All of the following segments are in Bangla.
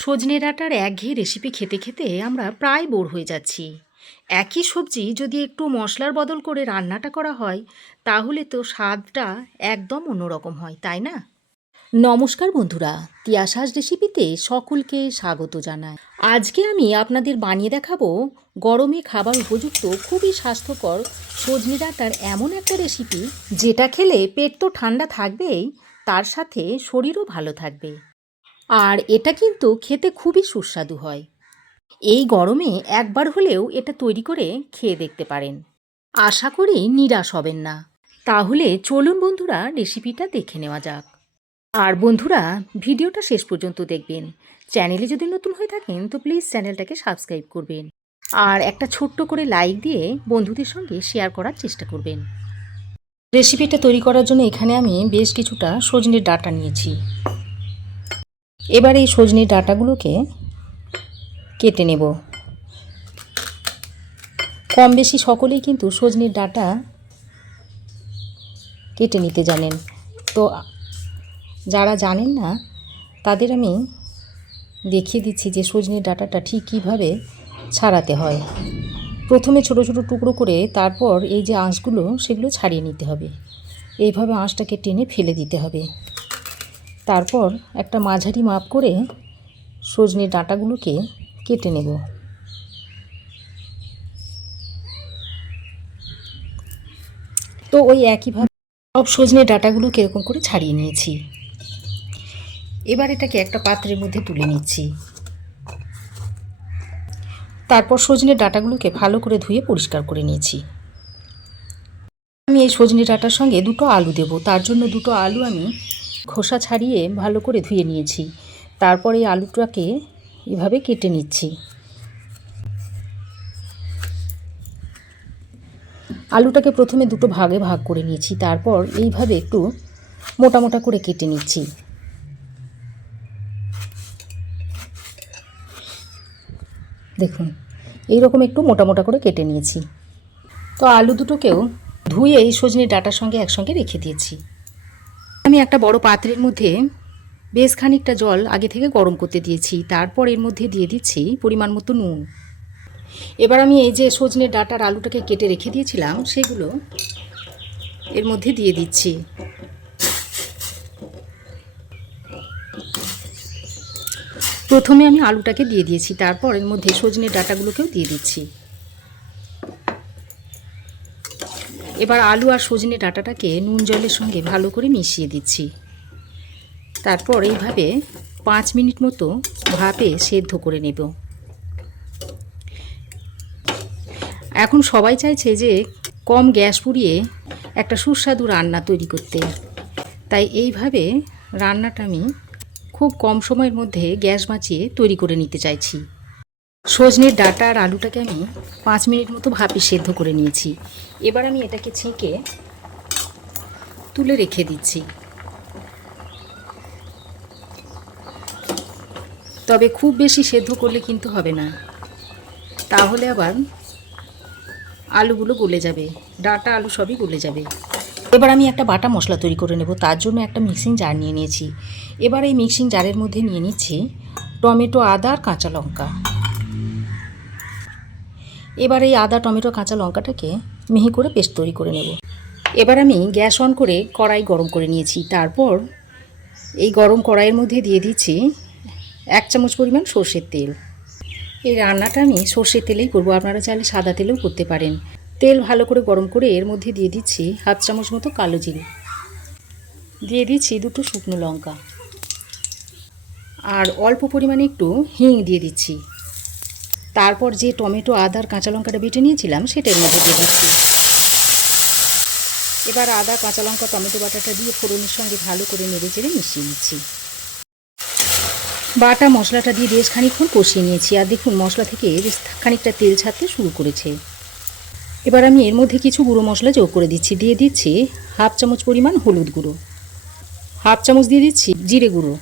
সজনে ডাঁটার একঘেয়ে রেসিপি খেতে খেতে আমরা প্রায় বোর হয়ে যাচ্ছি। একই সবজি যদি একটু মশলার বদল করে রান্নাটা করা হয়, তাহলে তো স্বাদটা একদম অন্যরকম হয়, তাই না? নমস্কার বন্ধুরা, তিয়াশাস রেসিপিতে সকলকে স্বাগত জানাই। আজকে আমি আপনাদের বানিয়ে দেখাবো গরমে খাবার উপযুক্ত খুবই স্বাস্থ্যকর সজনে ডাঁটার এমন একটা রেসিপি, যেটা খেলে পেট তো ঠান্ডা থাকবেই, তার সাথে শরীরও ভালো থাকবে। আর এটা কিন্তু খেতে খুবই সুস্বাদু হয়। এই গরমে একবার হলেও এটা তৈরি করে খেয়ে দেখতে পারেন। আশা করি নিরাশ হবেন না। তাহলে চলুন বন্ধুরা, রেসিপিটা দেখে নেওয়া যাক। আর বন্ধুরা, ভিডিওটা শেষ পর্যন্ত দেখবেন। চ্যানেলে যদি নতুন হয়ে থাকেন তো প্লিজ চ্যানেলটাকে সাবস্ক্রাইব করবেন। আর একটা ছোট্ট করে লাইক দিয়ে বন্ধুদের সঙ্গে শেয়ার করার চেষ্টা করবেন। রেসিপিটা তৈরি করার জন্য এখানে আমি বেশ কিছুটা সজনের ডাঁটা নিয়েছি। এবার এই সজনের ডাঁটাগুলোকে কেটে নেব। কম বেশি সকলেই কিন্তু সজনের ডাঁটা কেটে নিতে জানেন। তো যারা জানেন না তাদের আমি দেখিয়ে দিচ্ছি যে সজনের ডাঁটাটা ঠিক কীভাবে ছাড়াতে হয়। প্রথমে ছোট ছোট টুকরো করে তারপর এই যে আঁশগুলো সেগুলো ছাড়িয়ে নিতে হবে। এইভাবে আঁশটাকে টেনে ফেলে দিতে হবে। তারপর একটা মাঝারি মাপ করে সজনের ডাঁটাগুলোকে কেটে নেব। তো ওই একইভাবে সব সজনে ডাঁটাগুলোকে এরকম করে ছাড়িয়ে নিয়েছি। এবার এটাকে একটা পাত্রের মধ্যে তুলে নিচ্ছি। তারপর সজনে ডাঁটাগুলোকে ভালো করে ধুয়ে পরিষ্কার করে নিয়েছি। আমি এই সজনে ডাঁটার সঙ্গে দুটো আলু দেব। তার জন্য দুটো আলু আমি খোসা ছাড়িয়ে ভালো করে ধুয়ে নিয়েছি। তারপর এই আলুটাকে এভাবে কেটে নিচ্ছি। আলুটাকে প্রথমে দুটো ভাগে ভাগ করে নিয়েছি। তারপর এইভাবে একটু মোটা মোটা করে কেটে নিচ্ছি। দেখুন, এইরকম একটু মোটা মোটা করে কেটে নিয়েছি। তো আলু দুটোকেও ধুয়ে এই সজনে ডাঁটার সঙ্গে একসঙ্গে রেখে দিয়েছি। আমি একটা বড় পাত্রের মধ্যে বেশ খানিকটা জল আগে থেকে গরম করতে দিয়েছি। তারপর এর মধ্যে দিয়ে দিচ্ছি পরিমাণ মতো নুন। এবার আমি এই যে সজনে ডাঁটার আলুটাকে কেটে রেখে দিয়েছিলাম সেগুলো এর মধ্যে দিয়ে দিচ্ছি। প্রথমে আমি আলুটাকে দিয়ে দিয়েছি, তারপর এর মধ্যে সজনে ডাঁটাগুলোকেও দিয়ে দিচ্ছি। এবার আলু আর সজনে ডাঁটাটাকে নুন জলের সঙ্গে ভালো করে মিশিয়ে দিচ্ছি। তারপর এইভাবে 5 মিনিট মতো ভাপে সেদ্ধ করে নেব। এখন সবাই চাইছে যে কম গ্যাস পুড়িয়ে একটা সুস্বাদু রান্না তৈরি করতে। তাই এইভাবে রান্নাটা আমি খুব কম সময়ের মধ্যে গ্যাস বাঁচিয়ে তৈরি করে নিতে চাইছি। সজনের ডাঁটা আর আলুটাকে আমি 5 মিনিট মতো ভাপে সেদ্ধ করে নিয়েছি। এবার আমি এটাকে ছেঁকে তুলে রেখে দিচ্ছি। তবে খুব বেশি সেদ্ধ করলে কিন্তু হবে না, তাহলে আবার আলুগুলো গলে যাবে, ডাঁটা আলু সবই গলে যাবে। এবার আমি একটা বাটা মশলা তৈরি করে নেব। তার জন্য একটা মিক্সিং জার নিয়ে নিয়েছি। এবার এই মিক্সিং জারের মধ্যে নিয়ে নিচ্ছি টমেটো, আদা আর কাঁচা লঙ্কা। এবার এই আদা, টমেটো, কাঁচা লঙ্কাটাকে মিহি করে পেস্ট তৈরি করে নেব। এবার আমি গ্যাস অন করে কড়াই গরম করে নিয়েছি। তারপর এই গরম কড়াইয়ের মধ্যে দিয়ে দিচ্ছি 1 চামচ পরিমাণ সর্ষের তেল। এই রান্নাটা আমি সর্ষের তেলেই করব, আপনারা চাইলে সাদা তেলেও করতে পারেন। তেল ভালো করে গরম করে এর মধ্যে দিয়ে দিচ্ছি 1/2 চামচ মতো কালো জিরে, দিয়ে দিচ্ছি 2টো শুকনো লঙ্কা, আর অল্প পরিমাণে একটু হিং দিয়ে দিচ্ছি। তারপর যে টমেটো, আদা আর কাঁচা লঙ্কাটা বেটে নিয়েছিলাম সেটা এর মধ্যে দিয়ে দিচ্ছি। এবার আদা, কাঁচা লঙ্কা, টমেটো বাটাটা দিয়ে ফোড়নের সঙ্গে ভালো করে নেড়ে চেড়ে মিশিয়ে নিচ্ছি। বাটা মশলাটা দিয়ে বেশ খানিকক্ষণ কষিয়ে নিয়েছি। আর দেখুন, মশলা থেকে বেশ খানিকটা তেল ছাড়তে শুরু করেছে। এবার আমি এর মধ্যে কিছু গুঁড়ো মশলা যোগ করে দিচ্ছি। দিয়ে দিচ্ছি 1/2 চামচ পরিমাণ হলুদ গুঁড়ো, 1/2 চামচ দিয়ে দিচ্ছি জিরে গুঁড়ো,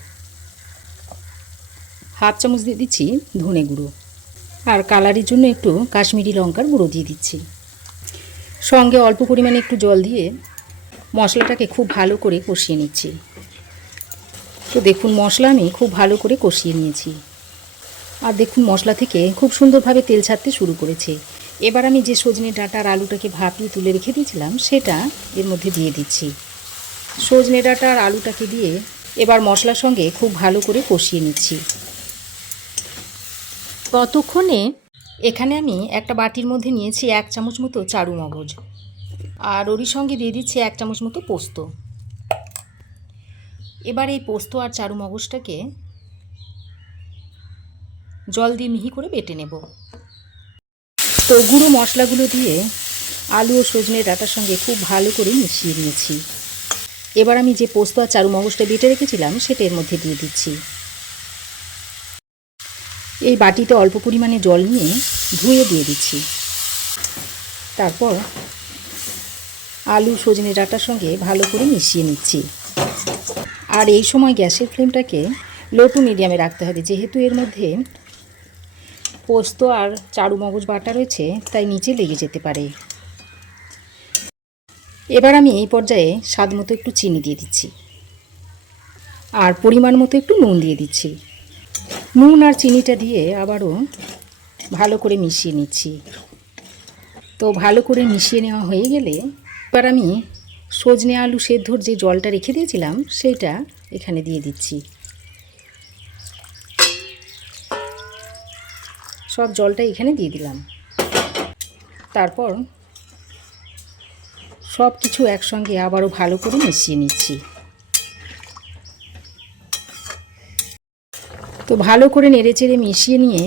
1/2 চামচ দিয়ে দিচ্ছি ধনে গুঁড়ো, আর কালারের জন্য একটু কাশ্মীরি লঙ্কার গুঁড়ো দিয়ে দিচ্ছি। সঙ্গে অল্প পরিমাণে একটু জল দিয়ে মশলাটাকে খুব ভালো করে কষিয়ে নিচ্ছি। তো দেখুন, মশলা আমি খুব ভালো করে কষিয়ে নিয়েছি। আর দেখুন মশলা থেকে খুব সুন্দরভাবে তেল ছাড়তে শুরু করেছে। এবার আমি যে সজনে ডাঁটা আর আলুটাকে ভাপিয়ে তুলে রেখে দিয়েছিলাম সেটা এর মধ্যে দিয়ে দিচ্ছি। সজনে ডাঁটা আর আলুটাকে দিয়ে এবার মশলার সঙ্গে খুব ভালো করে কষিয়ে নিচ্ছি। ততক্ষণে এখানে আমি একটা বাটির মধ্যে নিয়েছি 1 চামচ মতো চারু মগজ, আর ওরই সঙ্গে দিয়ে দিচ্ছি 1 চামচ মতো পোস্ত। এবার এই পোস্ত আর চারু মগজটাকে জল দিয়ে মিহি করে বেটে নেব। তো গুঁড়ো মশলাগুলো দিয়ে আলু ও সজনে ডাঁটার সঙ্গে খুব ভালো করে মিশিয়ে নিয়েছি। এবার আমি যে পোস্ত আর চারু মগজটা বেটে রেখেছিলাম সেটা এর মধ্যে দিয়ে দিচ্ছি। এই বাটিতে অল্প পরিমাণে জল নিয়ে ধুয়ে দিয়ে দিচ্ছি। তারপর আলু সজনে ডাঁটার সঙ্গে ভালো করে মিশিয়ে নিচ্ছি। আর এই সময় গ্যাসের ফ্লেমটাকে লো টু মিডিয়ামে রাখতে হবে, যেহেতু এর মধ্যে পোস্ত আর চারু মগজ বাটা রয়েছে তাই নিচে লেগে যেতে পারে। এবার আমি এই পর্যায়ে স্বাদ মতো একটু চিনি দিয়ে দিচ্ছি আর পরিমাণ মতো একটু নুন দিয়ে দিচ্ছি। নুন আর চিনিটা দিয়ে আবারও ভালো করে মিশিয়ে নিচ্ছি। তো ভালো করে মিশিয়ে নেওয়া হয়ে গেলে এবার আমি সজনে আলু সেদ্ধর যে জলটা রেখে দিয়েছিলাম সেইটা এখানে দিয়ে দিচ্ছি। সব জলটা এখানে দিয়ে দিলাম। তারপর সব কিছু একসঙ্গে আবারও ভালো করে মিশিয়ে নিচ্ছি। তো ভালো করে নেড়েচেড়ে মিশিয়ে নিয়ে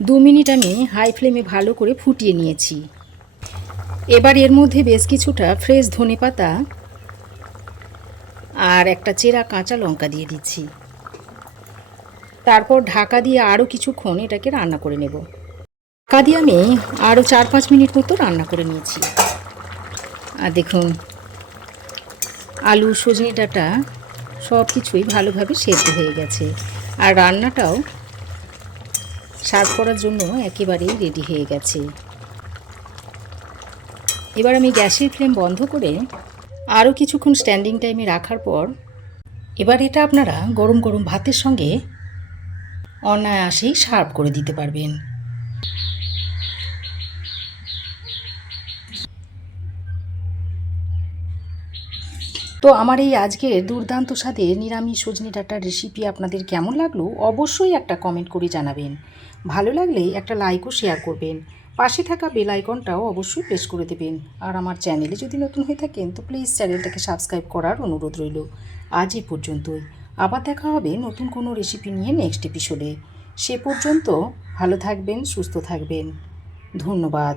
2 মিনিট আমি হাই ফ্লেমে ভালো করে ফুটিয়ে নিয়েছি। এবার এর মধ্যে বেশ কিছুটা ফ্রেশ ধনেপাতা আর একটা চেরা কাঁচা লঙ্কা দিয়ে দিচ্ছি। তারপর ঢাকা দিয়ে আরও কিছুক্ষণ এটাকে রান্না করে নেব। ঢাকা দিয়ে আমি আরও 4-5 মিনিট মতো রান্না করে নিয়েছি। আর দেখুন আলু সজনে ডাঁটা সব কিছুই ভালোভাবে সেদ্ধ হয়ে গেছে আর রান্নাটাও সার্ভ করার জন্য একেবারেই রেডি হয়ে গেছে। এবার আমি গ্যাসের ফ্লেম বন্ধ করে আরও কিছুক্ষণ স্ট্যান্ডিং টাইমে রাখার পর এবার এটা আপনারা গরম গরম ভাতের সঙ্গে অনায়াসেই সার্ভ করে দিতে পারবেন। তো আমার এই আজকের দুর্দান্ত স্বাদের নিরামিষ সজনে ডাঁটার রেসিপি আপনাদের কেমন লাগলো অবশ্যই একটা কমেন্ট করে জানাবেন। ভালো লাগলে একটা লাইক ও শেয়ার করবেন। পাশে থাকা বেল আইকনটাও অবশ্যই প্রেস করে দেবেন। আর আমার চ্যানেলে যদি নতুন হয়ে থাকেন তো প্লিজ চ্যানেলটাকে সাবস্ক্রাইব করার অনুরোধ রইল। আজ এই পর্যন্তই। আবার দেখা হবে নতুন কোনো রেসিপি নিয়ে নেক্সট এপিসোডে। সে পর্যন্ত ভালো থাকবেন, সুস্থ থাকবেন। ধন্যবাদ।